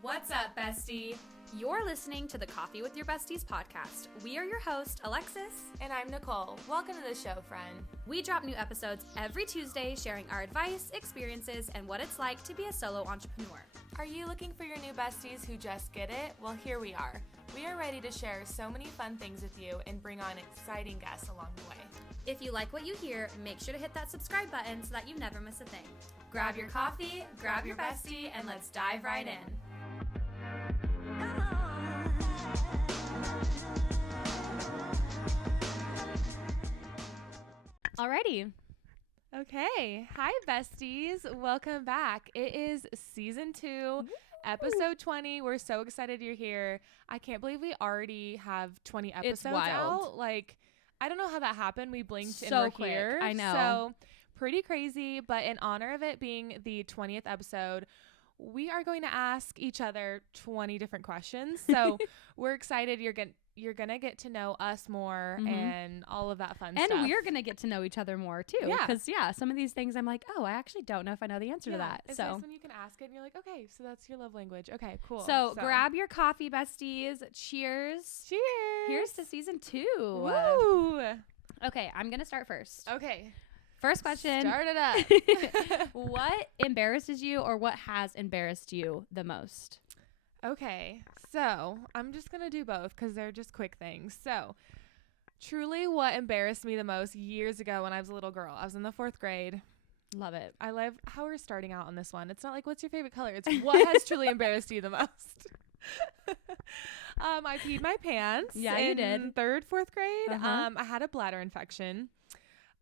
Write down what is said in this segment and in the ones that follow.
What's up, bestie? You're listening to the Coffee with Your Besties podcast. We are your host, Alexis. And I'm Nicole. Welcome to the show, friend. We drop new episodes every Tuesday sharing our advice, experiences, and what it's like to be a solo entrepreneur. Are you looking for your new besties who just get it? Well, here we are. We are ready to share so many fun things with you and bring on exciting guests along the way. If you like what you hear, make sure to hit that subscribe button so that you never miss a thing. Grab your coffee, grab your bestie, and let's dive right in. Alrighty. Okay. Hi, besties. Welcome back. It is season 2, episode 20. We're so excited you're here. I can't believe we already have 20 episodes It's wild. out. Like, I don't know how that happened. We blinked So and we're quick. here. I know. So pretty crazy. But in honor of it being the 20th episode, we are going to ask each other 20 different questions. So we're excited. You're gonna get to know us more and all of that fun stuff. And we're going to get to know each other more too. Yeah. Because, some of these things I'm like, oh, I actually don't know if I know the answer to that. It's So nice when you can ask it and you're like, okay, so that's your love language. Okay, cool. So grab your coffee, besties. Cheers. Cheers. Here's to season 2. Woo. Okay, I'm going to start first. Okay. First question. Start it up. What embarrasses you or what has embarrassed you the most? Okay. So I'm just going to do both because they're just quick things. So truly what embarrassed me the most years ago when I was a little girl, I was in the 4th grade. Love it. I love how we're starting out on this one. It's not like, what's your favorite color? It's what has truly embarrassed you the most? I peed my pants. Yeah, you did. In 3rd, 4th grade. Uh-huh. I had a bladder infection.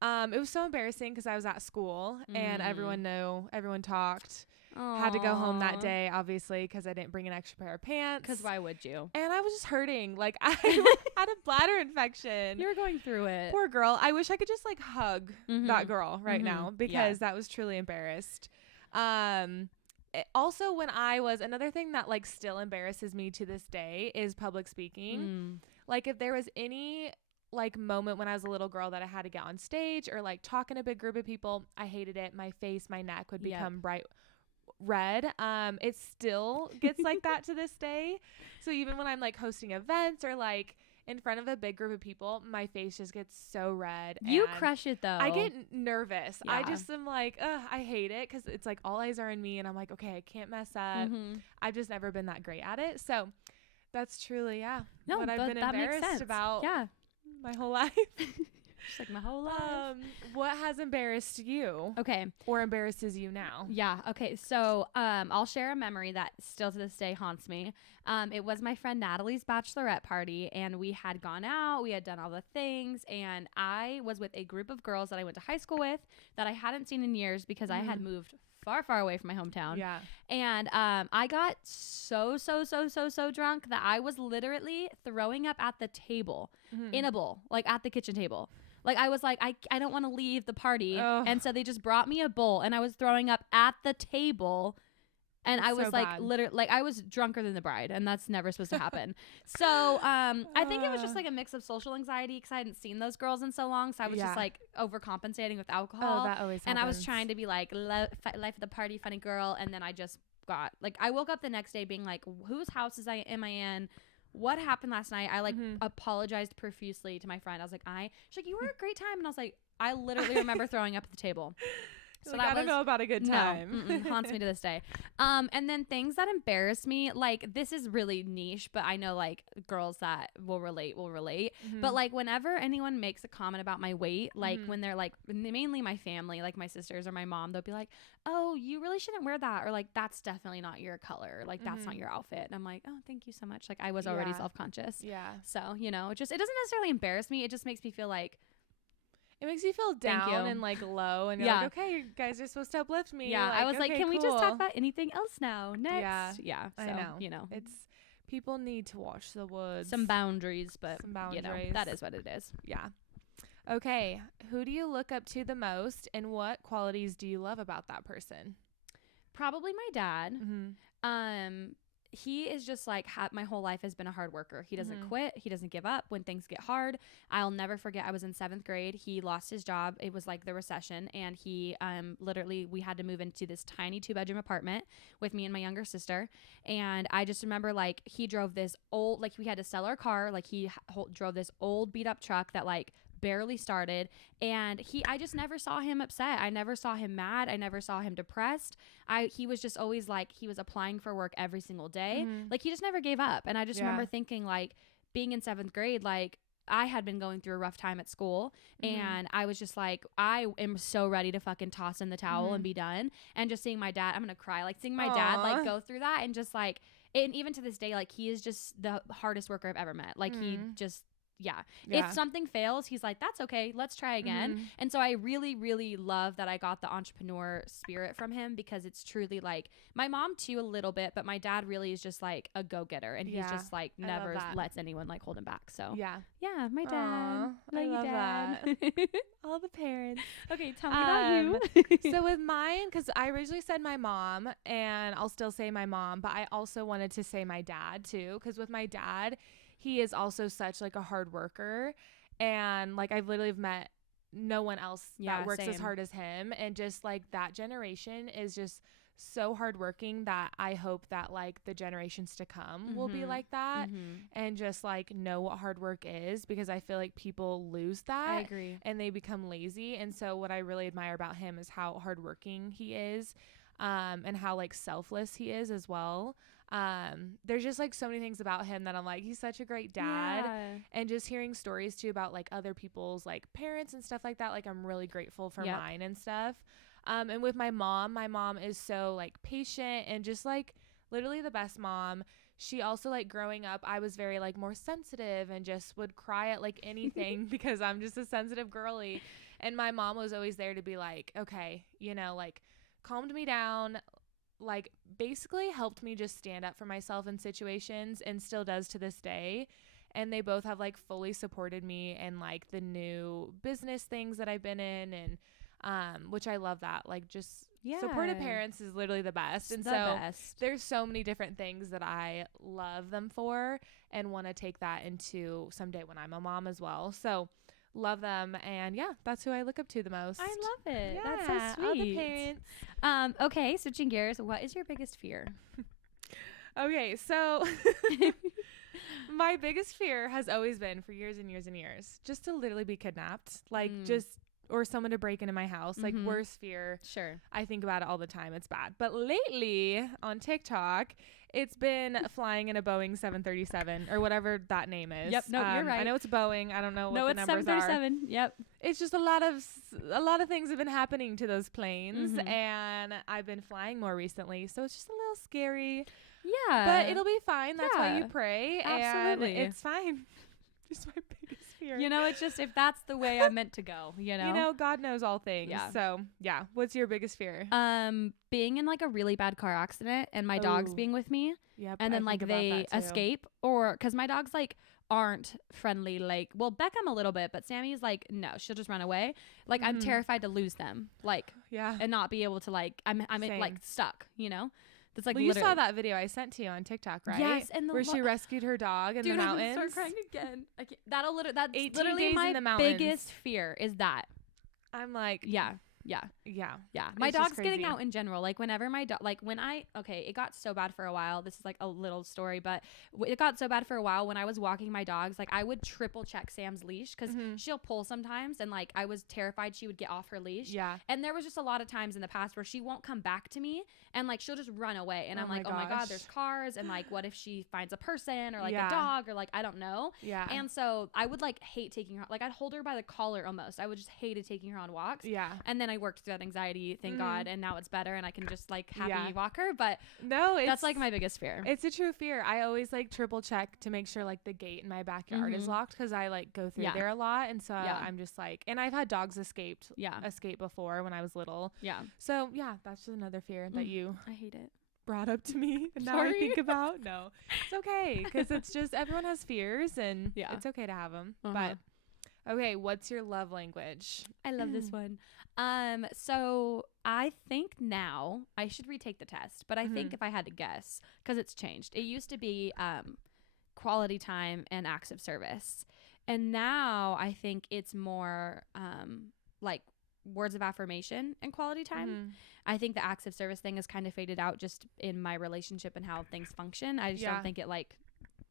It was so embarrassing because I was at school and everyone knew, everyone talked. Had to go home that day, obviously, because I didn't bring an extra pair of pants. Because why would you? And I was just hurting. Like, I had a bladder infection. You were going through it. Poor girl. I wish I could just, like, hug that girl right now because that was truly embarrassed. Also, when I was, another thing that, like, still embarrasses me to this day is public speaking. Like, if there was any, like, moment when I was a little girl that I had to get on stage or, like, talk in a big group of people, I hated it. My face, my neck would become bright red. It still gets like that to this day. So even when I'm like hosting events or like in front of a big group of people, my face just gets so red. You and crush it though. I get nervous. Yeah. I just am like, I hate it because it's like all eyes are on me and I'm like, okay, I can't mess up. I've just never been that great at it. So that's truly, what I've been that makes embarrassed sense. about my whole life. Just like my whole life. What has embarrassed you? Okay. Or embarrasses you now? Yeah. Okay. So, I'll share a memory that still to this day haunts me. It was my friend Natalie's bachelorette party, and we had gone out. We had done all the things, and I was with a group of girls that I went to high school with that I hadn't seen in years because I had moved far, far away from my hometown. Yeah. And I got so drunk that I was literally throwing up at the table in a bowl, like at the kitchen table. Like, I was like, I don't want to leave the party. And so they just brought me a bowl and I was throwing up at the table. And I was like, literally, like, I was drunker than the bride, and that's never supposed to happen. So I think it was just like a mix of social anxiety because I hadn't seen those girls in so long. So I was just like overcompensating with alcohol. Oh, that always happens. And I was trying to be like life of the party, funny girl. And then I just got like, I woke up the next day being like, whose house am I in? What happened last night? I like apologized profusely to my friend. I was like, she's like, you were a great time. And I was like, I literally remember throwing up at the table. So like, I don't know about a good time. No, haunts me to this day. And then things that embarrass me, like this is really niche, but I know like girls that will relate. But like whenever anyone makes a comment about my weight, like when they're like, mainly my family, like my sisters or my mom, they'll be like, oh, you really shouldn't wear that. Or like, that's definitely not your color. Like that's not your outfit. And I'm like, oh, thank you so much. Like I was already self-conscious. Yeah. So, it doesn't necessarily embarrass me. It just makes me feel like, it makes you feel down and like low and you're like, okay, you guys are supposed to uplift me. Yeah. Like, I was like, okay, can we just talk about anything else now? Next. Yeah. So, I know. It's people need to watch the woods. Some boundaries, but that is what it is. Yeah. Okay. Who do you look up to the most and what qualities do you love about that person? Probably my dad. he is just like, my whole life has been a hard worker. He doesn't Mm-hmm. quit. He doesn't give up when things get hard. I'll never forget, I was in 7th grade. He lost his job. It was like the recession. And he literally, we had to move into this tiny 2-bedroom apartment with me and my younger sister. And I just remember like he drove this old, like we had to sell our car. Like he drove this old beat up truck that like barely started, and I just never saw him upset. I never saw him mad. I never saw him depressed. He was just always like, he was applying for work every single day. Mm-hmm. Like he just never gave up. And I just remember thinking, like, being in 7th grade, like I had been going through a rough time at school, and I was just like, I am so ready to fucking toss in the towel and be done. And just seeing my dad, I'm gonna cry, like seeing my dad like go through that, and just like, and even to this day, like he is just the hardest worker I've ever met. Like he just, if something fails, he's like, that's okay, let's try again. And so I really, really love that I got the entrepreneur spirit from him, because it's truly like, my mom too a little bit, but my dad really is just like a go-getter, and he's just like never lets anyone like hold him back. So my dad. Aww, love you, Dad. All the parents. Okay, tell me about you. So with mine, because I originally said my mom, and I'll still say my mom, but I also wanted to say my dad too, because with my dad, he is also such like a hard worker, and like I've literally met no one else that works as hard as him, and just like that generation is just so hardworking that I hope that like the generations to come will be like that, and just like know what hard work is, because I feel like people lose that. I agree. And they become lazy. And so what I really admire about him is how hardworking he is, and how like selfless he is as well. There's just like so many things about him that I'm like, he's such a great dad. And just hearing stories too about like other people's like parents and stuff like that, like I'm really grateful for mine and stuff. And with my mom is so like patient and just like literally the best mom. She also, like, growing up, I was very like more sensitive and just would cry at like anything because I'm just a sensitive girly. And my mom was always there to be like, okay, you know, like calmed me down, like basically helped me just stand up for myself in situations, and still does to this day. And they both have like fully supported me in like the new business things that I've been in, and which I love that. Like just supportive parents is literally the best. And there's so many different things that I love them for, and want to take that into someday when I'm a mom as well. So love them, and that's who I look up to the most. I love it. Yeah, that's so sweet. All the parents. Okay, switching gears, what is your biggest fear? Okay, so my biggest fear has always been, for years and years and years, just to literally be kidnapped, like or someone to break into my house. Like worst fear. Sure. I think about it all the time. It's bad. But lately on TikTok, it's been flying in a Boeing 737 or whatever that name is. Yep. No, you're right. I know it's Boeing. I don't know what the numbers it's 737. Yep. It's just a lot of things have been happening to those planes, and I've been flying more recently, so it's just a little scary. Yeah. But it'll be fine. That's why you pray. Absolutely. And it's fine. Just my biggest fear. You know, it's just, if that's the way I'm meant to go, you know? You know, God knows all things. Yeah. So, what's your biggest fear? Being in like a really bad car accident and my dogs being with me. Yep, and then like they escape, or because my dogs like aren't friendly. Like, well, Beckham a little bit, but Sammy's like, no, she'll just run away. Like, I'm terrified to lose them. Like, and not be able to like, I'm like stuck, you know? That's like, you saw that video I sent to you on TikTok, right? Yes, and where she rescued her dog in the mountains. Dude, I'm start crying again. That's literally my biggest fear is that. I'm like, yeah. My dog's getting out in general. Like whenever my dog, like when it got so bad for a while. This is like a little story, but it got so bad for a while when I was walking my dogs. Like I would triple check Sam's leash because she'll pull sometimes, and like I was terrified she would get off her leash. Yeah. And there was just a lot of times in the past where she won't come back to me, and like she'll just run away, and I'm like, oh my God, there's cars, and like what if she finds a person or like a dog or like I don't know. Yeah. And so I would like hate taking her. Like I'd hold her by the collar almost. I would just hated taking her on walks. Yeah. And then I worked through that anxiety, thank God, and now it's better, and I can just like happy walk her. But no, that's like my biggest fear. It's a true fear. I always like triple check to make sure like the gate in my backyard is locked, because I like go through there a lot, and so I'm just like, and I've had dogs escape before when I was little. Yeah. So that's just another fear that I hate it. Brought up to me, and now I think about. No, it's okay, because it's just everyone has fears, and it's okay to have them. But Okay, what's your love language? I love this one. So I think now I should retake the test, but I think if I had to guess, because it's changed, it used to be quality time and acts of service, and now I think it's more like words of affirmation and quality time. I think the acts of service thing has kind of faded out just in my relationship and how things function. I just don't think it like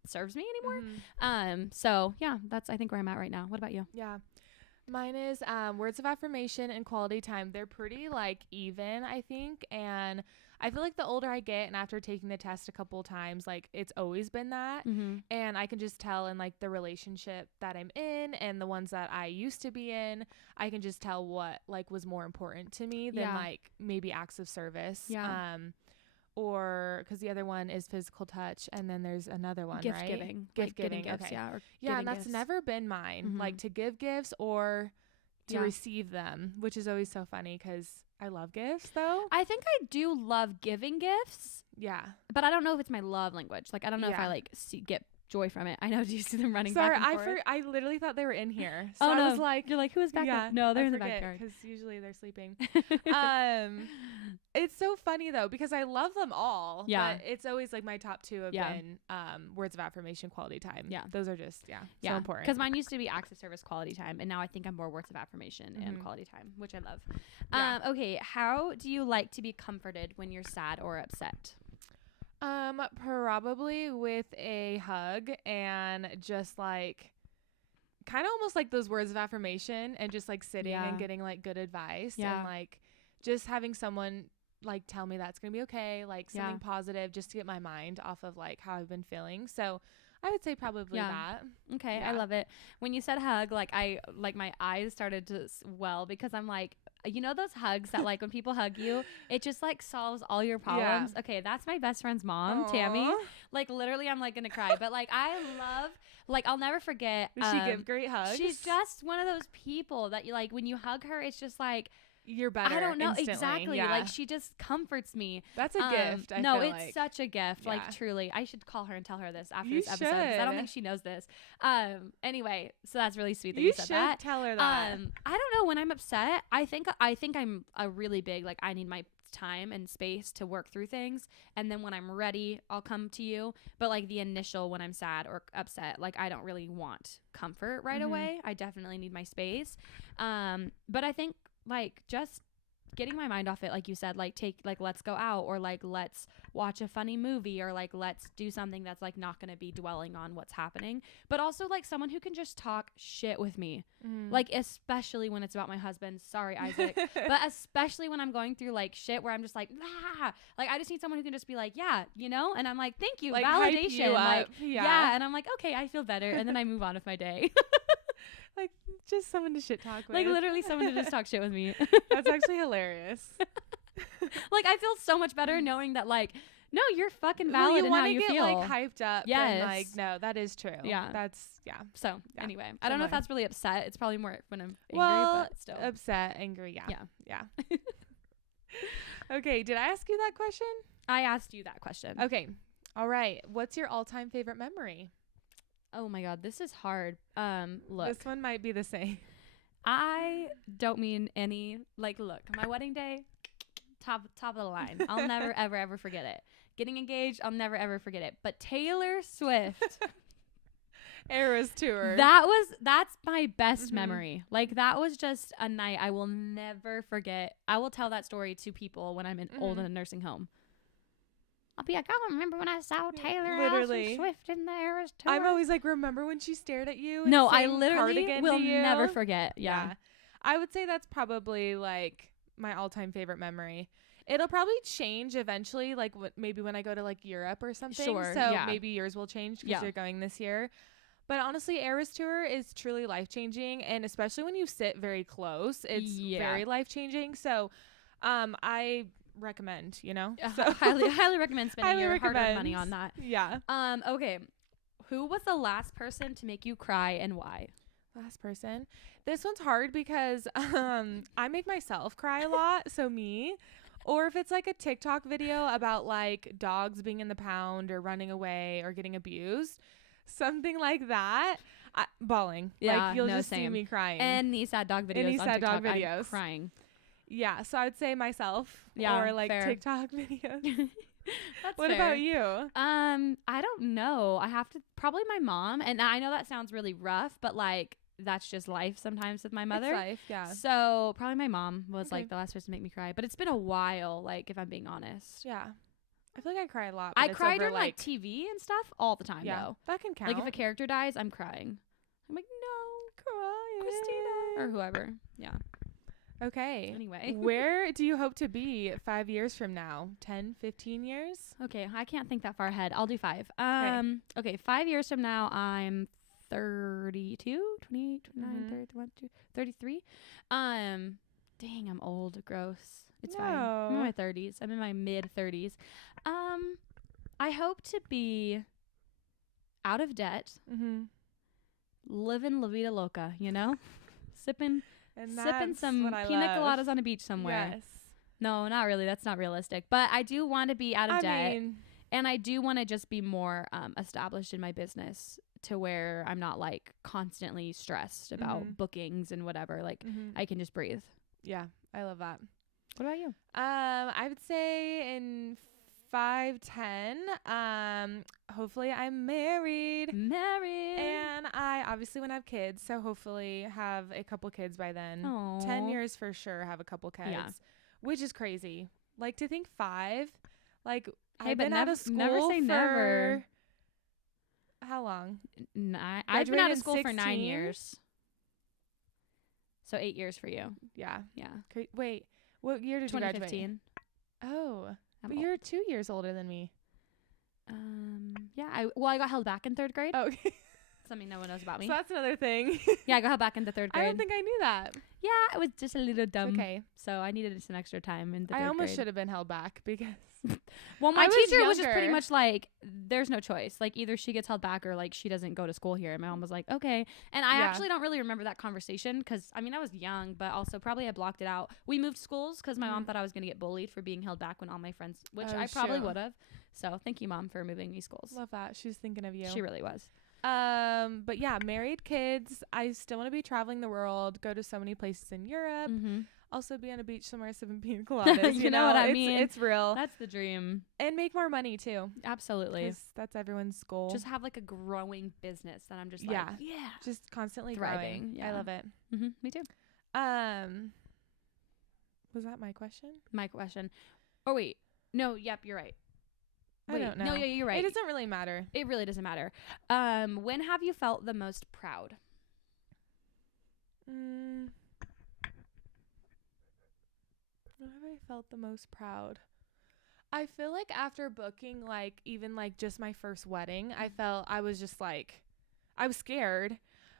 serves me anymore. So yeah, that's I think where I'm at right now. What about you? Yeah. Mine is words of affirmation and quality time. They're pretty like even, I think, and I feel like the older I get and after taking the test a couple times, like it's always been that. And I can just tell in like the relationship that I'm in and the ones that I used to be in, I can just tell what like was more important to me than like maybe acts of service. Or because the other one is physical touch, and then there's another one, gift right? giving, Gift like giving, gifts, okay. or And that's gifts. never been mine, like to give gifts or to receive them, which is always so funny because I love gifts, though. I think I do love giving gifts. Yeah, but I don't know if it's my love language. Like I don't know if I like get joy from it. I know. Do you see them running back and forth? I literally thought they were in here. So I was like, you're like, who is back there? No, they're in the backyard. Because usually they're sleeping. It's so funny though because I love them all. But it's always like my top two have been words of affirmation, quality time. Yeah, those are just so important. Because mine used to be acts of service, quality time, and now I think I'm more words of affirmation and quality time, which I love. Okay, how do you like to be comforted when you're sad or upset? Probably with a hug and just like kind of almost like those words of affirmation and just like sitting and getting like good advice and like just having someone like tell me that's gonna be okay, like something positive just to get my mind off of like how I've been feeling. So I would say probably that. Okay, I love it. When you said hug, like my eyes started to swell because I'm like, you know those hugs that like when people hug you, it just like solves all your problems. Okay, that's my best friend's mom, Tammy. Like literally I'm like gonna cry. But like I love, like I'll never forget. Does she give great hugs? She's just one of those people that you like when you hug her, it's just like you're better. I don't know instantly. exactly. Like she just comforts me. That's a gift. I no, feel it's such a gift. Like truly, I should call her and tell her this after you this episode. 'Cause I don't think she knows this. Anyway, so that's really sweet that you said that. Tell her that. I don't know. When I'm upset, I think I'm a really big like I need my time and space to work through things, and then when I'm ready, I'll come to you. But like the initial when I'm sad or upset, like I don't really want comfort right away. I definitely need my space. But I think like just getting my mind off it, like you said, like let's go out or like let's watch a funny movie or like let's do something that's like not going to be dwelling on what's happening, but also like someone who can just talk shit with me, like especially when it's about my husband. Sorry, Isaac. But especially when I'm going through like shit where I'm just like like I just need someone who can just be like, yeah, you know, and I'm like, thank you, like, validation, you like and I'm like, okay, I feel better, and then I move on with my day. Like just someone to shit talk with. Like literally someone to just talk shit with me. That's actually hilarious. Like I feel so much better knowing that like, no, you're fucking valid in how you feel. You want to get like hyped up. Yes. And, like, no, that is true. Yeah. That's, So anyway, I don't know if that's really upset. It's probably more when I'm angry, well, but still. Upset, angry. Yeah. Okay. Did I ask you that question? I asked you that question. Okay. All right. What's your all-time favorite memory? Oh my God, this is hard. Look. This one might be the same. I don't mean any, like, look, my wedding day, top of the line. I'll never, ever forget it. Getting engaged, I'll never, ever forget it. But Taylor Swift. Eras tour. That's my best memory. Like, that was just a night I will never forget. I will tell that story to people when I'm old in a nursing home. I'll be like, I remember when I saw Taylor Swift in the Eras tour. I'm always like, remember when she stared at you? No, I literally will never forget. Yeah. I would say that's probably like my all-time favorite memory. It'll probably change eventually, like maybe when I go to like Europe or something. Sure. So maybe yours will change because you're going this year. But honestly, Eras Tour is truly life-changing, and especially when you sit very close, it's very life-changing. So, I recommend, you know, so highly recommend spending your hard-earned money on that. Yeah. Okay. Who was the last person to make you cry and why? Last person. This one's hard because I make myself cry a lot. So me, or if it's like a TikTok video about like dogs being in the pound or running away or getting abused, something like that, bawling. Yeah, like you'll no, just see same. me crying. Any sad dog videos Any on sad TikTok, dog videos. I'm crying. Yeah, so I would say myself. Yeah, or like fair. TikTok videos. That's What fair. about you? I don't know. I have to probably my mom, and I know that sounds really rough, but like that's just life sometimes with my mother. It's life, yeah. So probably my mom was Okay. like the last person to make me cry, but it's been a while. Like if I'm being honest, Yeah. I feel like I cry a lot. But I it's cry over, during like TV and stuff all the time yeah, though. that can count. Like if a character dies, I'm crying. I'm like no, crying. Christina or whoever. Yeah. Okay. Anyway. Where do you hope to be 5 years from now? 10, 15 years? Okay, I can't think that far ahead. I'll do 5. Okay, 5 years from now, I'm 32, 28, 29, Mhm. 31, 33. Dang, I'm old. Gross. It's fine. I'm in No. my 30s. I'm in my mid 30s. I hope to be out of debt, Mm-hmm. living La Vida Loca, you know? sipping And sipping some what I pina love. coladas on a beach somewhere. Yes. No, not really. That's not realistic. But I do want to be out of I debt. mean, And I do want to just be more established in my business to where I'm not like constantly stressed about Mhm. bookings and whatever. Like mhm. I can just breathe. Yeah, I love that. What about you? I would say in 5, 10, hopefully I'm married. Married. And I obviously want to have kids, so hopefully have a couple kids by then. Aw. 10 years for sure, have a couple kids. Yeah. Which is crazy. Like to think 5, like Hey, I've but been out of school never say for never. how long? I've been out Graduated of in school for 9 16? years. So 8 years for you. Yeah. Yeah. Wait, what year did you graduate? 2015. Oh, I'm but old. you're 2 years older than me. Yeah. I got held back in 3rd grade. Oh, okay. Something no one knows about me. So that's another thing. Yeah, I got held back into 3rd grade. I don't think I knew that. Yeah, I was just a little dumb. Okay. So I needed some extra time in the 3rd I almost grade. should have been held back because Well, my I was teacher was just pretty younger. much like, there's no choice. Like, either she gets held back or, like, she doesn't go to school here. And my mom was like, okay. And I Yeah. actually don't really remember that conversation because, I mean, I was young, but also probably I blocked it out. We moved schools because my mom Mhm. thought I was going to get bullied for being held back when all my friends, which Oh, I probably shoot. would have. So thank you, Mom, for moving me schools. love that. She was thinking of you. She really was. But yeah, married, kids. I still want to be traveling the world, go to so many places in Europe. Mm-hmm. Also be on a beach somewhere sipping pina coladas. You know what I It's- mean. It's real. That's the dream. And make more money too. Absolutely. 'Cause that's everyone's goal. Just have like a growing business that I'm just like, Yeah. yeah. Just constantly Thriving, growing. yeah. I love it. Mm-hmm. Me too. Was that my question? My question. Oh, wait. No, yep, you're right. I Wait, don't know. No, yeah, you're right. It doesn't really matter. It really doesn't matter. When have you felt the most proud? When have I felt the most proud? I feel like after booking, like, even, like, just my first wedding, I was just, like, I was scared,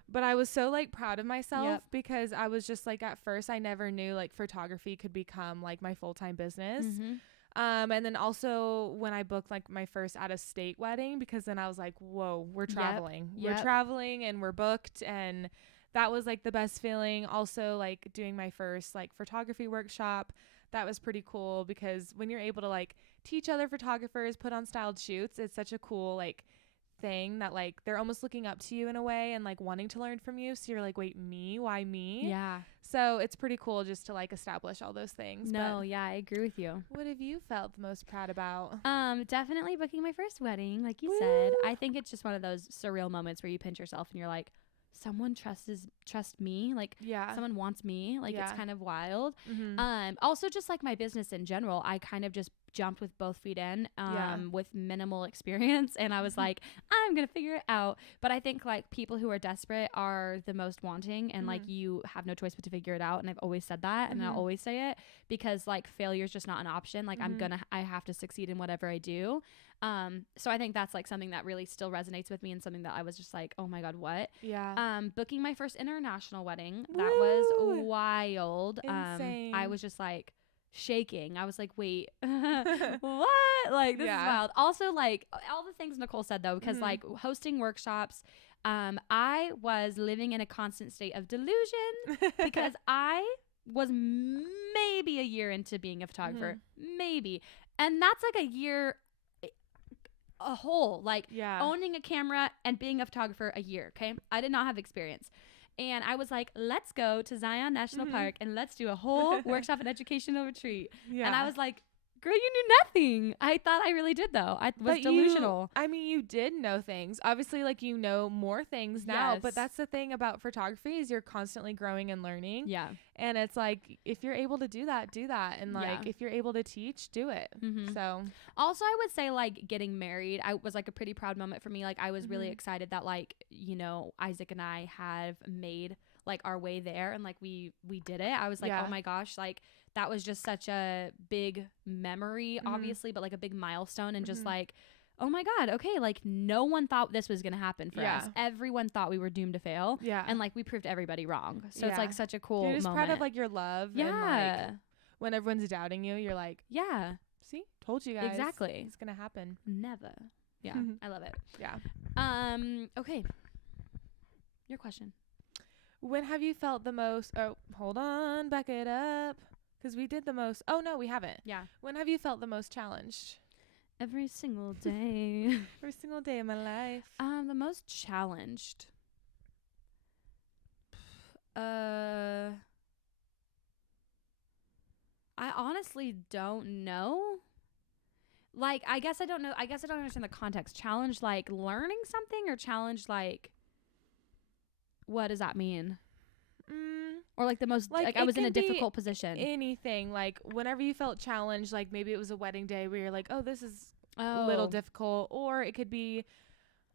but I was so, like, proud of myself Yep. because I was just, like, at first I never knew, like, photography could become, like, my full-time business. Mm-hmm. And then also when I booked, like, my first out-of-state wedding, because then I was like, whoa, we're traveling. We're Yep. traveling and we're booked, and that was, like, the best feeling. Also, like, doing my first, like, photography workshop, that was pretty cool because when you're able to, like, teach other photographers, put on styled shoots, it's such a cool, like, thing that, like, they're almost looking up to you in a way and, like, wanting to learn from you. So you're like, wait, me? Why me? Yeah. So it's pretty cool just to, like, establish all those things. No, But yeah, I agree with you. what have you felt the most proud about? Definitely booking my first wedding, like you said. Woo. I think it's just one of those surreal moments where you pinch yourself and you're like, someone trust me, like Yeah. someone wants me, like it's Yeah. kind of wild. Mm-hmm. Also just like my business in general, I kind of just jumped with both feet in, Yeah. with minimal experience, and I was like, I'm gonna figure it out. But I think like people who are desperate are the most wanting, and like Mhm. you have no choice but to figure it out. And I've always said that, and I'll Mhm. always say it because like failure is just not an option. Like Mhm. I have to succeed in whatever I do. So I think that's like something that really still resonates with me, and something that I was just like, oh my god, what? Yeah. Booking my first international wedding, that was Woo! wild. Insane. I was just like shaking. I was like, wait, what? Like, this is Yeah. wild. Also, like, all the things Nicole said, though, because, Mhm. like, hosting workshops, I was living in a constant state of delusion because I was maybe a year into being a photographer. Maybe. And that's like a year a whole, like, Yeah. owning a camera and being a photographer a year. Okay. I did not have experience. And I was like, let's go to Zion National Park and let's do a whole workshop and educational retreat. Yeah. And I was like, girl, you knew nothing. I thought I really did, though. I was delusional. You did know things. Obviously, like, you know more things now. Yes. But that's the thing about photography is you're constantly growing and learning. Yeah. And it's like, if you're able to do that, do that. And like, if you're able to teach, do it. So also, I would say, like, getting married, I was like a pretty proud moment for me. Like, I was really excited that, like, you know, Isaac and I have made like our way there, and like we did it. I was like, oh my gosh, like that was just such a big memory, obviously, but like a big milestone, and just like, oh my God, okay, like no one thought this was gonna happen for us. Everyone thought we were doomed to fail. Yeah. And like we proved everybody wrong. So it's like such a cool You're just moment. proud of like your love. Yeah. And, like, when everyone's doubting you, you're like, yeah, see, told you guys. Exactly. It's gonna happen. Never. Yeah. I love it. Yeah. Okay. Your question. When have you felt the most? Oh, hold on, back it up. Because we did the most. Oh, no, we haven't. Yeah. When have you felt the most challenged? Every single day. Every single day of my life. The most challenged. I honestly don't know. Like, I guess I don't know. I guess I don't understand the context. Challenge, like learning something, or challenge, like, what does that mean? Or like the most, like I was in a difficult position. Anything, like whenever you felt challenged, like maybe it was a wedding day where you're like, oh, this is a little difficult. Or it could be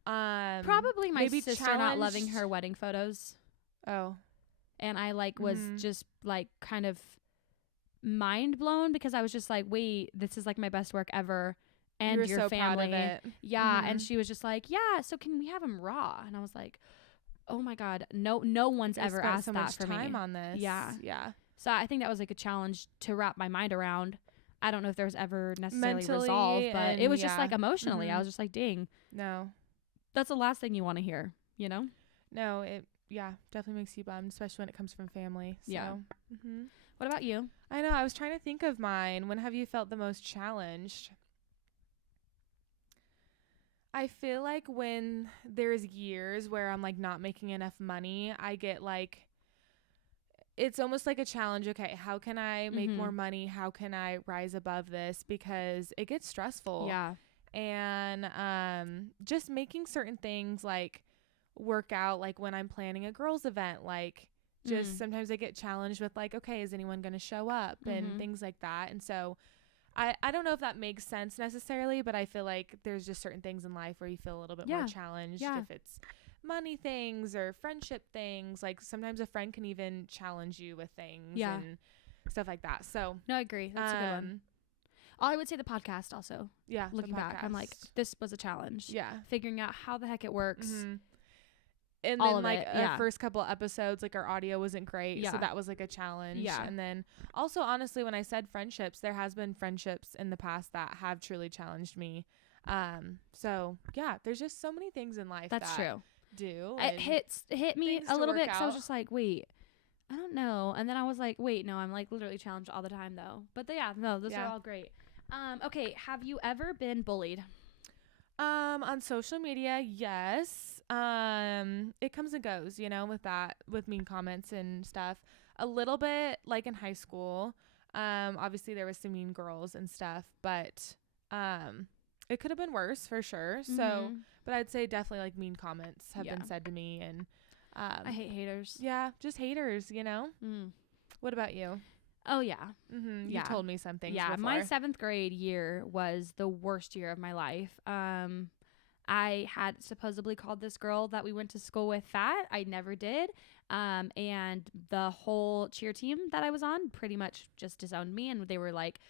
probably my sister not loving her wedding photos. Oh. And I like was just like kind of mind blown, because I was just like, wait, this is like my best work ever. And your so family. Proud of it. Yeah. And she was just like, yeah, so can we have them raw? And I was like, oh my God, no one's ever asked so that for me. Time on this. Yeah. So I think that was like a challenge to wrap my mind around. I don't know if there was ever necessarily mentally resolve, but it was just like emotionally. I was just like, dang. No. That's the last thing you want to hear, you know? No, it definitely makes you bummed, especially when it comes from family. So. Yeah. What about you? I know. I was trying to think of mine. When have you felt the most challenged? I feel like when there's years where I'm like not making enough money, I get like, it's almost like a challenge. Okay, how can I make more money? How can I rise above this? Because it gets stressful. Yeah. And just making certain things like work out, like when I'm planning a girls event, like just sometimes I get challenged with like, okay, is anyone going to show up and things like that. And so I don't know if that makes sense necessarily, but I feel like there's just certain things in life where you feel a little bit more challenged. If it's money things or friendship things, like sometimes a friend can even challenge you with things and stuff like that. So no, I agree. That's a good one. I would say the podcast also. Yeah. Looking back, I'm like, this was a challenge. Yeah. Figuring out how the heck it works. And all then like our first couple episodes, like our audio wasn't great. So that was like a challenge. Yeah. And then also, honestly, when I said friendships, there has been friendships in the past that have truly challenged me. So yeah, there's just so many things in life. That's true. It hit me a little bit, because I was just like, wait, I don't know. And then I was like, wait, no, I'm like literally challenged all the time though. But those are all great. Okay. Have you ever been bullied? On social media, yes. It comes and goes, you know, with mean comments and stuff. A little bit like in high school. Obviously there was some mean girls and stuff, but it could have been worse for sure. So, but I'd say definitely like mean comments have been said to me, and I hate haters. Yeah, just haters, you know. What about you? Oh yeah. You told me some things. Yeah, before. My 7th grade year was the worst year of my life. I had supposedly called this girl that we went to school with fat. I never did. And the whole cheer team that I was on pretty much just disowned me, and they were like,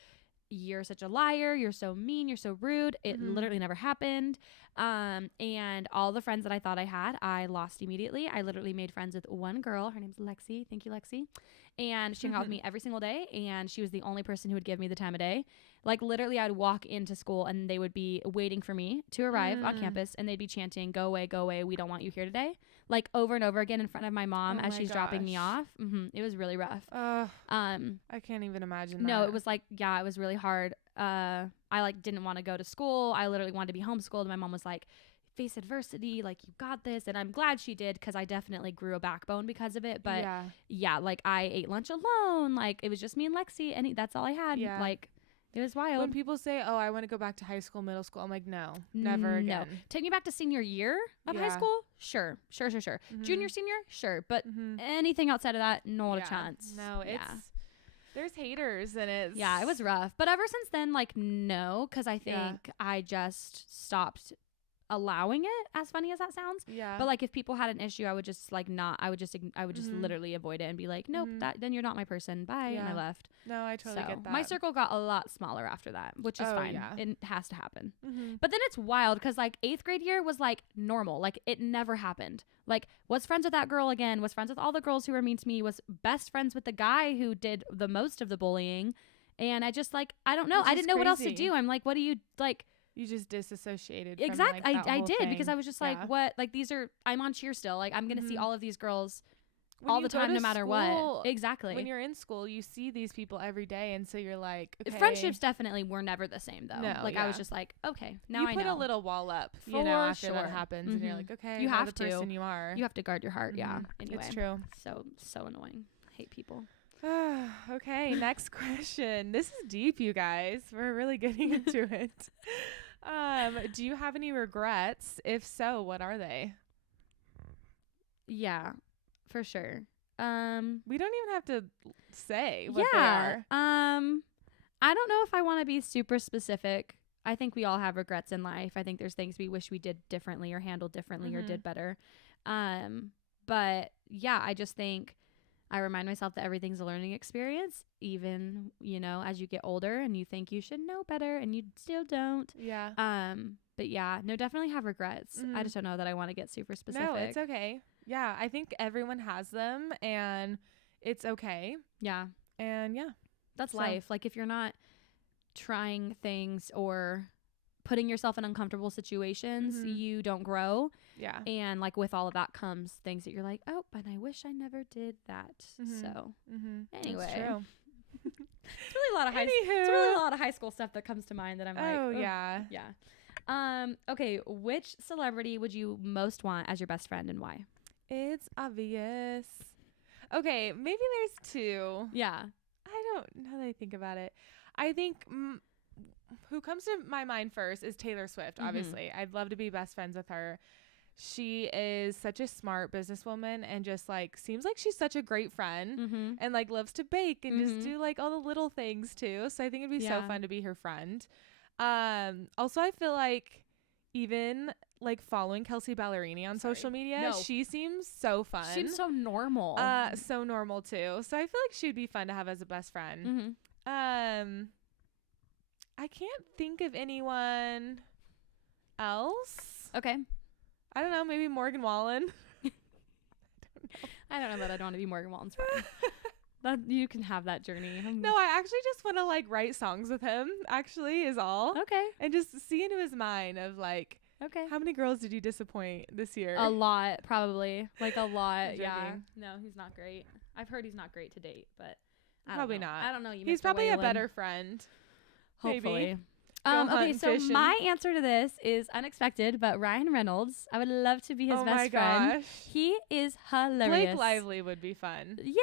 you're such a liar, you're so mean, you're so rude. It literally never happened. And all the friends that I thought I had, I lost immediately. I literally made friends with one girl. Her name's Lexi. Thank you, Lexi. And she hung out with me every single day, and she was the only person who would give me the time of day. Like literally I'd walk into school and they would be waiting for me to arrive on campus, and they'd be chanting, go away, we don't want you here today. Like over and over again in front of my mom as she's dropping me off. It was really rough. I can't even imagine that. No, it was like, it was really hard. I like didn't want to go to school. I literally wanted to be homeschooled. My mom was like, face adversity, like you got this. And I'm glad she did, because I definitely grew a backbone because of it. But yeah, like I ate lunch alone. Like it was just me and Lexi, and that's all I had. Like it was wild. When people say, oh, I want to go back to high school, middle school, I'm like, no, never again. Take me back to senior year of high school? Sure. Junior, senior? Sure. But anything outside of that, not a chance. No, there's haters, and it was rough. But ever since then, like, no, because I think I just stopped allowing it, as funny as that sounds. But like if people had an issue, I would just like I would just literally avoid it and be like, nope, then you're not my person, bye. And I left. No, I totally get that. My circle got a lot smaller after that, which is fine. It has to happen. But then it's wild, because like 8th grade year was like normal, like it never happened. Like was friends with that girl again, was friends with all the girls who were mean to me, was best friends with the guy who did the most of the bullying. And I just like, I don't know, I didn't know what else to do. I'm like, what do you like? You just disassociated. Exactly. From, like, I did thing. Because I was just like, what? Like these are, I'm on cheer still. Like I'm going to see all of these girls all the time, no matter what. Exactly. When you're in school, you see these people every day. And so you're like, okay. Friendships definitely were never the same though. No, like I was just like, okay, now I know. You put a little wall up, after that happens. And you're like, okay, you have to. Person you are. You have to guard your heart. Yeah. Anyway. It's true. So annoying. Hate people. Okay. Next question. This is deep, you guys. We're really getting into it. Do you have any regrets? If so, what are they? Yeah, for sure. We don't even have to say what they are. I don't know if I want to be super specific. I think we all have regrets in life. I think there's things we wish we did differently or handled differently or did better. But yeah, I just think I remind myself that everything's a learning experience, even, as you get older and you think you should know better and you still don't. Yeah. But yeah, no, definitely have regrets. I just don't know that I want to get super specific. No, it's okay. Yeah. I think everyone has them, and it's okay. Yeah. And yeah, that's life. Like if you're not trying things or putting yourself in uncomfortable situations, you don't grow. Yeah. And like with all of that comes things that you're like, oh, but I wish I never did that. So anyway. That's true. It's really a lot of high school stuff that comes to mind that I'm like, oh yeah. Yeah. Okay, which celebrity would you most want as your best friend, and why? It's obvious. Okay, maybe there's two. Yeah. I don't know that I think about it. I think who comes to my mind first is Taylor Swift, obviously. I'd love to be best friends with her. She is such a smart businesswoman and just like seems like she's such a great friend and like loves to bake and just do like all the little things too. So I think it'd be so fun to be her friend. Also, I feel like even like following Kelsey Ballerini on social media, she seems so fun. She seems so normal. So normal too. So I feel like she'd be fun to have as a best friend. I can't think of anyone else. Okay. I don't know, maybe Morgan Wallen. I don't know that I'd want to be Morgan Wallen's friend. That you can have that journey. No, I actually just want to like write songs with him, actually, is all. Okay. And just see into his mind of like, okay, how many girls did you disappoint this year? A lot, probably. Like a lot. Yeah. No, he's not great. I've heard he's not great to date, but probably not. I don't know. He's probably a better friend. Hopefully. Maybe. Okay, so my answer to this is unexpected, but Ryan Reynolds. I would love to be his best friend. He is hilarious. Blake Lively would be fun. Yeah,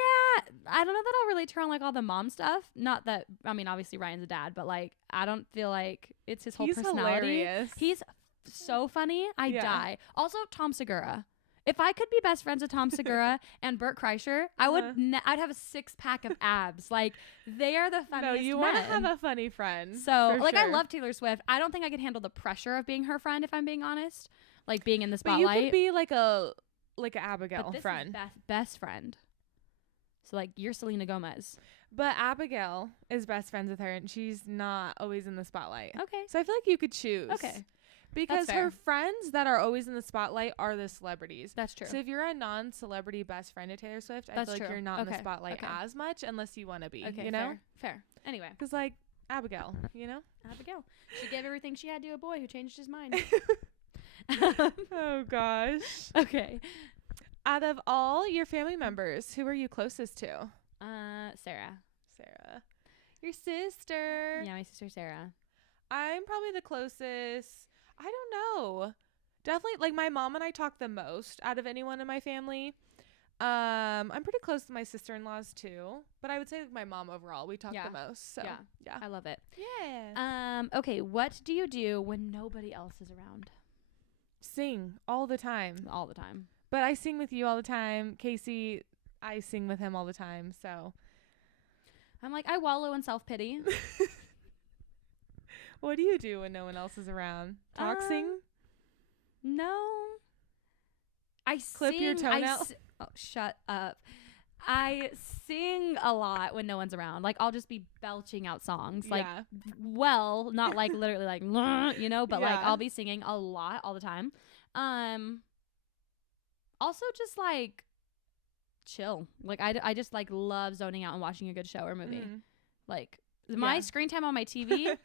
I don't know that I'll relate to her on like all the mom stuff. Not that, I mean, obviously Ryan's a dad, but like I don't feel like it's his whole personality. Hilarious. He's so funny. I die. Also, Tom Segura. If I could be best friends with Tom Segura and Bert Kreischer, I would. I'd have a 6-pack of abs. Like they are the funniest. No, you want to have a funny friend. So, like, I love Taylor Swift. I don't think I could handle the pressure of being her friend, if I'm being honest. Like being in the spotlight. But you could be like an Abigail but this friend, is best friend. So like you're Selena Gomez. But Abigail is best friends with her, and she's not always in the spotlight. Okay. So I feel like you could choose. Okay. Because her friends that are always in the spotlight are the celebrities. That's true. So if you're a non-celebrity best friend of Taylor Swift, I feel like you're not in the spotlight as much unless you want to be. Okay, you know? Fair. Anyway. Because like Abigail, you know? Abigail. She gave everything she had to a boy who changed his mind. Oh, gosh. Okay. Out of all your family members, who are you closest to? Sarah. Your sister. Yeah, my sister Sarah. I'm probably the closest. I don't know. Definitely, like, my mom and I talk the most out of anyone in my family. I'm pretty close to my sister-in-laws too, but I would say, like, my mom overall, we talk the most. So yeah. I love it. Yeah. Okay, what do you do when nobody else is around? Sing all the time. All the time. But I sing with you all the time. Casey, I sing with him all the time. So I'm like, I wallow in self-pity. what do you do when no one else is around? Talk, sing? No. I Clip your toenail? Oh, shut up. I sing a lot when no one's around. Like, I'll just be belching out songs. Like, well, not like literally like, you know, but like I'll be singing a lot all the time. Also just like chill. Like, I just like love zoning out and watching a good show or movie. Mm-hmm. Like, my screen time on my TV.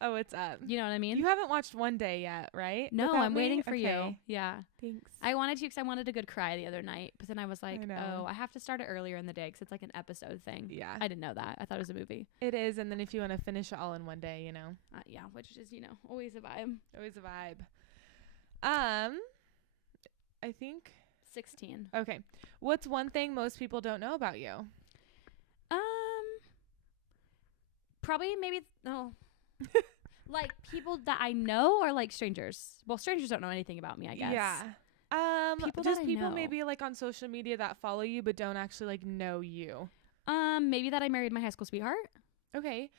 Oh, it's up. You know what I mean? You haven't watched One Day yet, right? No, Without I'm Me? waiting for you. Okay. Yeah. Thanks. I wanted to because I wanted a good cry the other night. But then I was like, know. I have to start it earlier in the day because it's like an episode thing. Yeah. I didn't know that. I thought it was a movie. It is. And then if you want to finish it all in one day, you know. Yeah, which is, you know, always a vibe. Always a vibe. I think 16. Okay. What's one thing most people don't know about you? Probably maybe like people that I know or like strangers. Well, strangers don't know anything about me, I guess. Yeah. People just that I people know. maybe like on social media that follow you but don't actually like know you. Maybe that I married my high school sweetheart. Okay.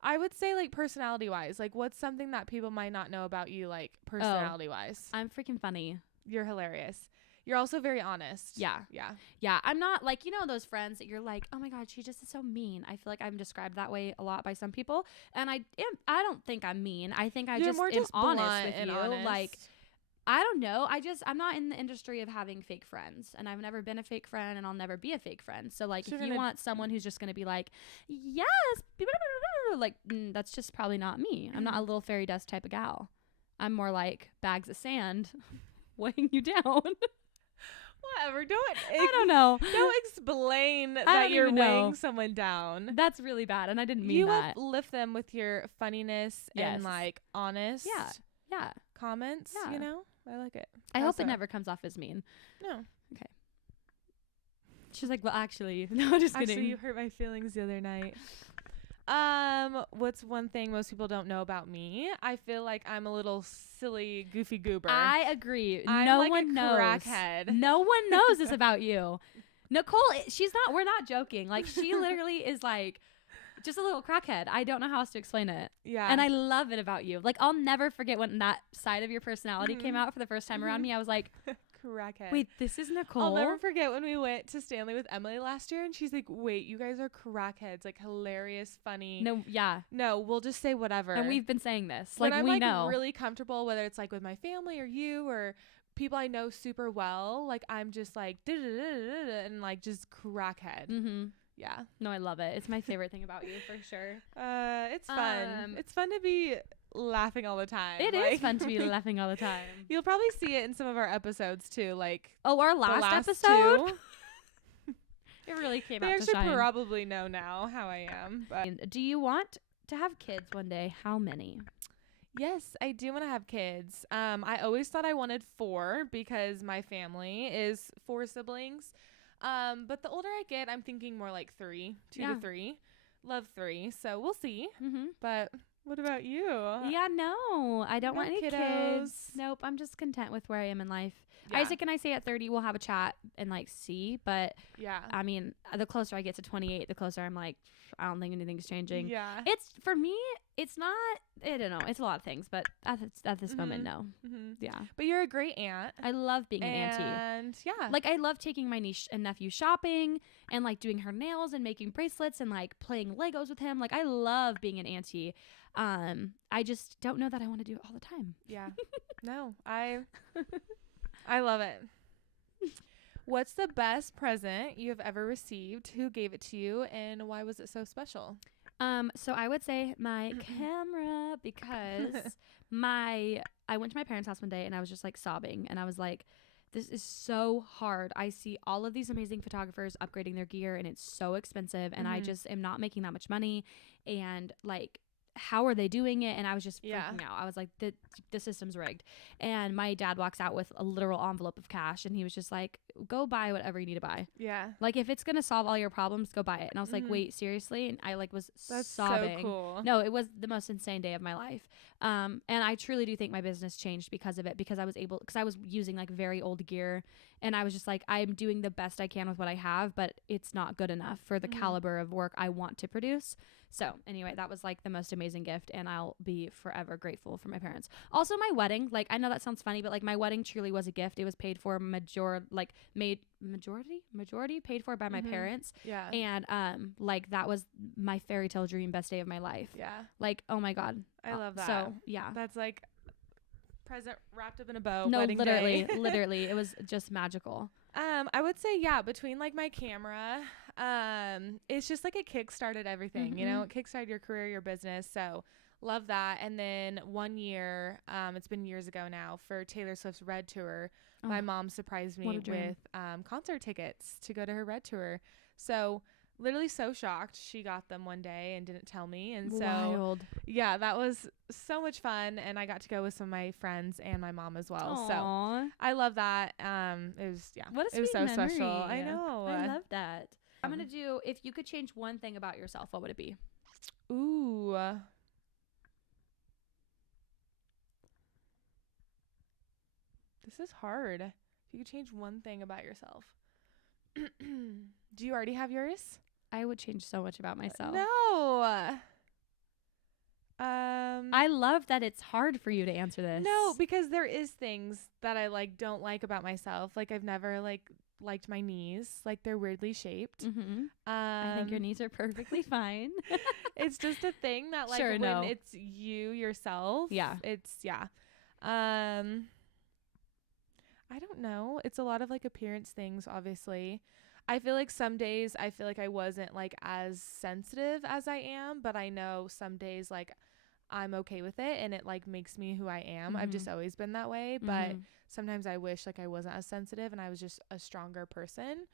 I would say like personality wise, like what's something that people might not know about you, like personality wise? I'm freaking funny. You're hilarious. You're also very honest. Yeah. Yeah. Yeah. I'm not like, you know, those friends that you're like, oh my God, she just is so mean. I feel like I'm described that way a lot by some people. And I don't think I'm mean. I think You're just more am just honest blunt with and you. honest. Like, I don't know. I'm not in the industry of having fake friends, and I've never been a fake friend, and I'll never be a fake friend. So like, if you want someone who's just going to be like, yes, like, that's just probably not me. I'm not a little fairy dust type of gal. I'm more like bags of sand weighing you down. Whatever. I don't know. Don't explain I that don't you're even know. weighing someone down. That's really bad, and I didn't mean you that. uplift them with your funniness and like honest Yeah. comments. Yeah. You know, I like it. I hope Also- it never comes off as mean. No. She's like, well, actually, no, just kidding. Actually, you hurt my feelings the other night. What's one thing most people don't know about me? I feel like I'm a little silly, goofy goober. I agree. I'm no like one a knows. crackhead. No one knows this about you. Nicole, we're not joking. Like, she literally is like just a little crackhead. I don't know how else to explain it. Yeah. And I love it about you. Like, I'll never forget when that side of your personality came out for the first time around me. I was like, crackhead. wait, this is Nicole? I'll never forget when we went to Stanley with Emily last year and she's like, wait, you guys are crackheads. Like, hilarious, funny. No, yeah. No, we'll just say whatever. And we've been saying this. When Like, I'm we like know. really comfortable, whether it's like with my family or you or people I know super well, like I'm just like and like just crackhead. Mm-hmm. Yeah. No, I love it. It's my favorite thing about you for sure. It's fun. It's fun to be laughing all the time. It is fun to be laughing all the time. You'll probably see it in some of our episodes too. Like our the last two. episode. It really came They out to actually shine. probably know now how I am. But Do you want to have kids one day? How many? yes, I do want to have kids. I always thought I wanted 4 because my family is 4 siblings. But the older I get, I'm thinking more like 3, 2 to 3. Love 3, so we'll see. Mm-hmm. But what about you? Yeah, no, I don't want any kiddos. kids. Nope, I'm just content with where I am in life. Yeah. Isaac and I say at 30 we'll have a chat and like see, but Yeah. I mean, the closer I get to 28, the closer I'm like, I don't think anything's changing. Yeah. It's for me, it's not. I don't know. It's a lot of things, but at this moment, no. Mm-hmm. Yeah, But you're a great aunt. I love being an auntie. And yeah. Like, I love taking my niece and nephew shopping and like doing her nails and making bracelets and like playing Legos with him. Like, I love being an auntie. I just don't know that I want to do it all the time. Yeah. No, I love it. What's the best present you have ever received? Who gave it to you and why was it so special? So I would say my camera, because I went to my parents' house one day and I was just like sobbing and I was like, this is so hard. I see all of these amazing photographers upgrading their gear and it's so expensive and I just am not making that much money. And like, how are they doing it? And I was just freaking out. I was like, the system's rigged. And my dad walks out with a literal envelope of cash and he was just like, go buy whatever you need to buy. Yeah. Like if it's gonna solve all your problems, go buy it. And I was like, wait, seriously? And I like was That's sobbing. so cool. No, it was the most insane day of my life. And I truly do think my business changed because of it, because I was using like very old gear and I was just like, I'm doing the best I can with what I have, but it's not good enough for the caliber of work I want to produce. So anyway, that was like the most amazing gift and I'll be forever grateful for my parents. Also my wedding, like I know that sounds funny, but like my wedding truly was a gift. It was paid for majority paid for by my parents. Yeah. And like that was my fairy tale dream best day of my life. Yeah. Like, oh my God. I love that. So yeah. That's like present wrapped up in a bow. No, wedding literally, day. literally. It was just magical. I would say, yeah, between like my camera, it's just like it kickstarted everything, you know, it kickstarted your career, your business. So love that. And then 1 year, it's been years ago now, for Taylor Swift's Red Tour, my mom surprised me with concert tickets to go to her Red Tour. So literally so shocked. She got them one day and didn't tell me. And so, Wild. yeah, that was so much fun. And I got to go with some of my friends and my mom as well. Aww. So I love that. It was, yeah, What a it was sweet so memory. special. I know. I love that. I'm going to do, if you could change one thing about yourself, what would it be? Ooh. This is hard. If you could change one thing about yourself. Do you already have yours? I would change so much about myself. No. I love that it's hard for you to answer this. No, because there is things that I like don't like about myself. Like I've never liked my knees. Like they're weirdly shaped. I think your knees are perfectly fine. It's just a thing that like Sure, when no. it's you yourself. Yeah. It's I don't know. It's a lot of like appearance things, obviously. I feel like some days I feel like I wasn't like as sensitive as I am, but I know some days like I'm okay with it and it like makes me who I am. I've just always been that way, but sometimes I wish like I wasn't as sensitive and I was just a stronger person.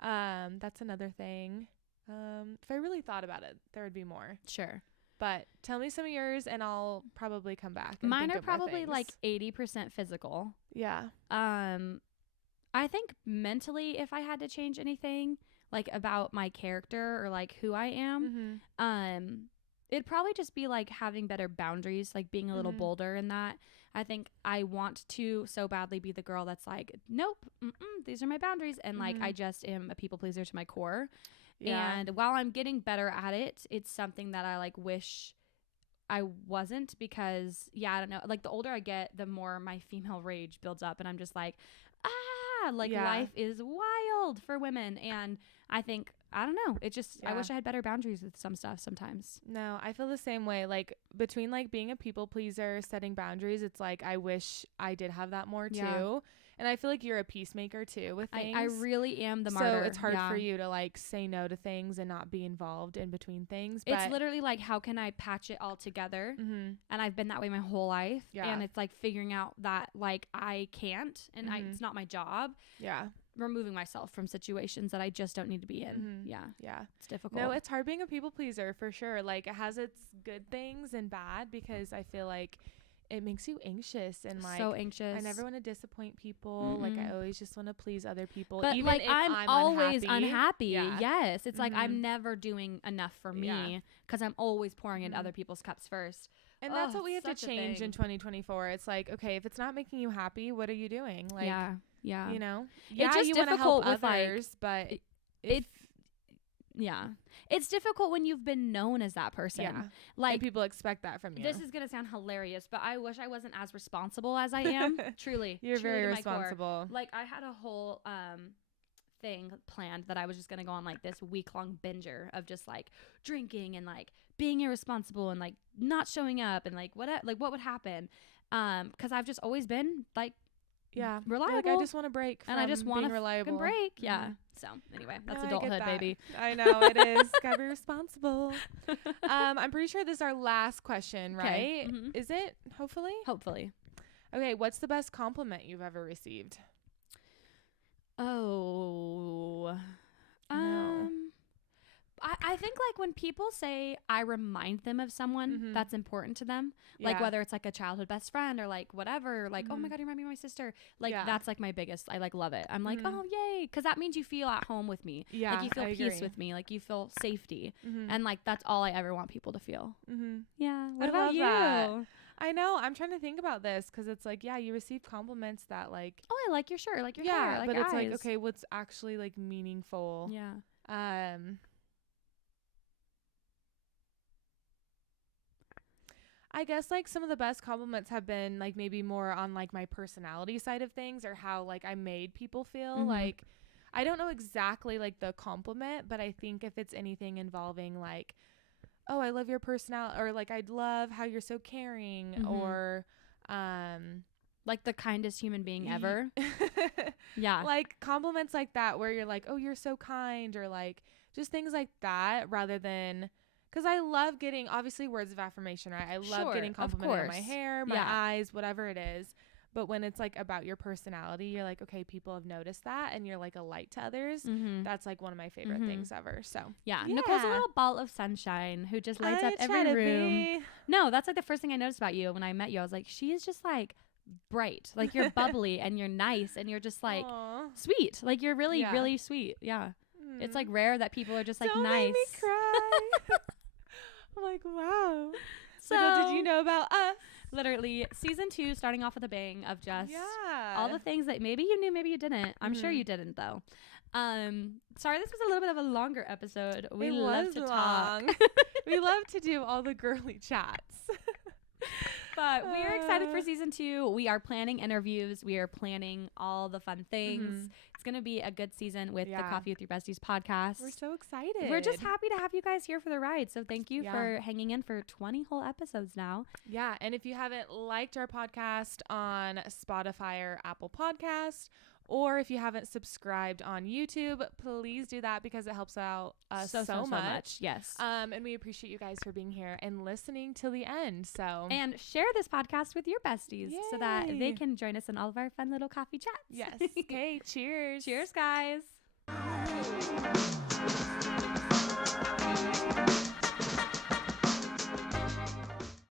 That's another thing. If I really thought about it, there would be more. Sure. But tell me some of yours and I'll probably come back. And Mine think are of more probably things. like 80% physical. Yeah. I think mentally, if I had to change anything like about my character or like who I am, it'd probably just be like having better boundaries, like being a little bolder in that. I think I want to so badly be the girl that's like, nope, these are my boundaries. And like, I just am a people pleaser to my core. Yeah. And while I'm getting better at it, it's something that I like wish I wasn't, because I don't know, like the older I get, the more my female rage builds up and I'm just like, life is wild for women. And I think, I don't know, it just, I wish I had better boundaries with some stuff sometimes. No, I feel the same way. Like between like being a people pleaser, setting boundaries, it's like I wish I did have that more too. And I feel like you're a peacemaker too with things. I really am the martyr. So it's hard for you to like say no to things and not be involved in between things. But It's literally like, how can I patch it all together? And I've been that way my whole life. And it's like figuring out that like I can't and it's not my job. Yeah. Removing myself from situations that I just don't need to be in. Yeah. It's difficult. No, it's hard being a people pleaser for sure. Like it has its good things and bad, because I feel like it makes you anxious and like so anxious. I never want to disappoint people. Like I always just want to please other people. But even like if I'm always unhappy. Yeah. Yes. It's like I'm never doing enough for me because I'm always pouring into other people's cups first. And that's what we have to change in 2024. It's like, okay, if it's not making you happy, what are you doing? Like, you know, it's just you want to difficult help with others, but it's difficult when you've been known as that person. Like and people expect that from you. This is gonna sound hilarious, but I wish I wasn't as responsible as I am. Truly, you're truly very to my core. responsible. Like I had a whole thing planned that I was just gonna go on like this week-long binger of just like drinking and like being irresponsible and like not showing up and like what would happen, because I've just always been like reliable. Like I just want to break from and I just want to reliable break. So anyway, that's No, adulthood, baby. I know it is. Gotta be responsible. I'm pretty sure this is our last question, right? Is it? Hopefully. Hopefully. Okay. What's the best compliment you've ever received? Oh. No. I think like when people say I remind them of someone that's important to them, like whether it's like a childhood best friend or like whatever, like, oh my God, you remind me of my sister. Like that's like my biggest, I like love it. I'm like, oh yay. Cause that means you feel at home with me. Yeah. Like you feel I peace agree. with me. Like you feel safety. Mm-hmm. And like, that's all I ever want people to feel. Mm-hmm. Yeah. What I about love you? that. I know. I'm trying to think about this because it's like, yeah, you receive compliments that like, Oh, I like your shirt, I like your hair, I like but your it's like, eyes. okay, what's actually like meaningful? Yeah. I guess like some of the best compliments have been like maybe more on like my personality side of things or how like I made people feel. Like I don't know exactly like the compliment, but I think if it's anything involving like, oh, I love your personality, or like I'd love how you're so caring, or like the kindest human being ever. Yeah. Like compliments like that where you're like, oh, you're so kind, or like just things like that, rather than, because I love getting, obviously, words of affirmation, right? I love getting complimented on my hair, my eyes, whatever it is. But when it's like about your personality, you're like, okay, people have noticed that, and you're like a light to others. That's like one of my favorite things ever. So yeah, Nicole's a little ball of sunshine who just lights up every room. No, that's like the first thing I noticed about you when I met you. I was like, she is just like bright, like you're bubbly and you're nice and you're just like sweet, like you're really really sweet. Yeah. It's like rare that people are just like Don't nice. Make me cry. I'm like, wow. So did you know about us? Literally season 2 starting off with a bang of just all the things that maybe you knew, maybe you didn't. I'm sure you didn't though. Sorry, this was a little bit of a longer episode. We love to talk. We love to do all the girly chats. But we are excited for season 2. We are planning interviews. We are planning all the fun things. It's going to be a good season with the Coffee with Your Besties podcast. We're so excited. We're just happy to have you guys here for the ride. So thank you for hanging in for 20 whole episodes now. Yeah. And if you haven't liked our podcast on Spotify or Apple Podcast, or if you haven't subscribed on YouTube, please do that because it helps out us so much. Yes. And we appreciate you guys for being here and listening till the end. So and share this podcast with your besties so that they can join us in all of our fun little coffee chats. Yes. Okay. Cheers. Cheers, guys.